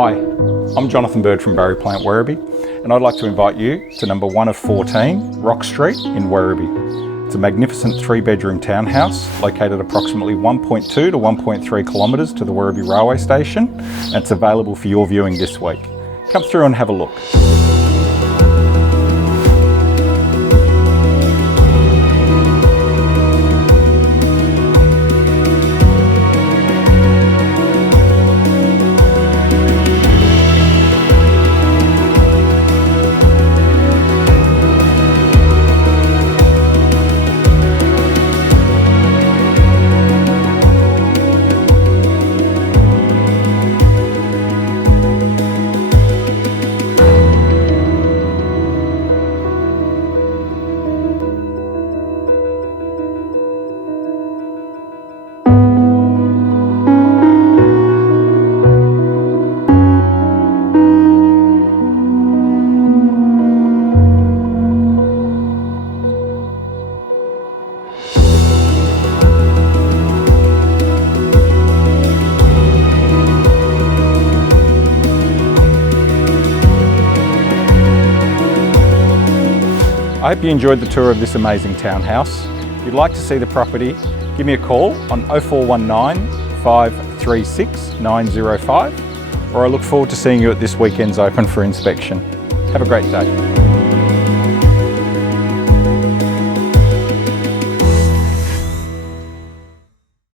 Hi, I'm Jonathan Bird from Barry Plant Werribee, and I'd like to invite you to number 1 of 14 Rock Street in Werribee. It's a magnificent 3-bedroom townhouse located approximately 1.2 to 1.3 kilometres to the Werribee railway station, and it's available for your viewing this week. Come through and have a look. I hope you enjoyed the tour of this amazing townhouse. If you'd like to see the property, give me a call on 0419 536 905, or I look forward to seeing you at this weekend's open for inspection. Have a great day.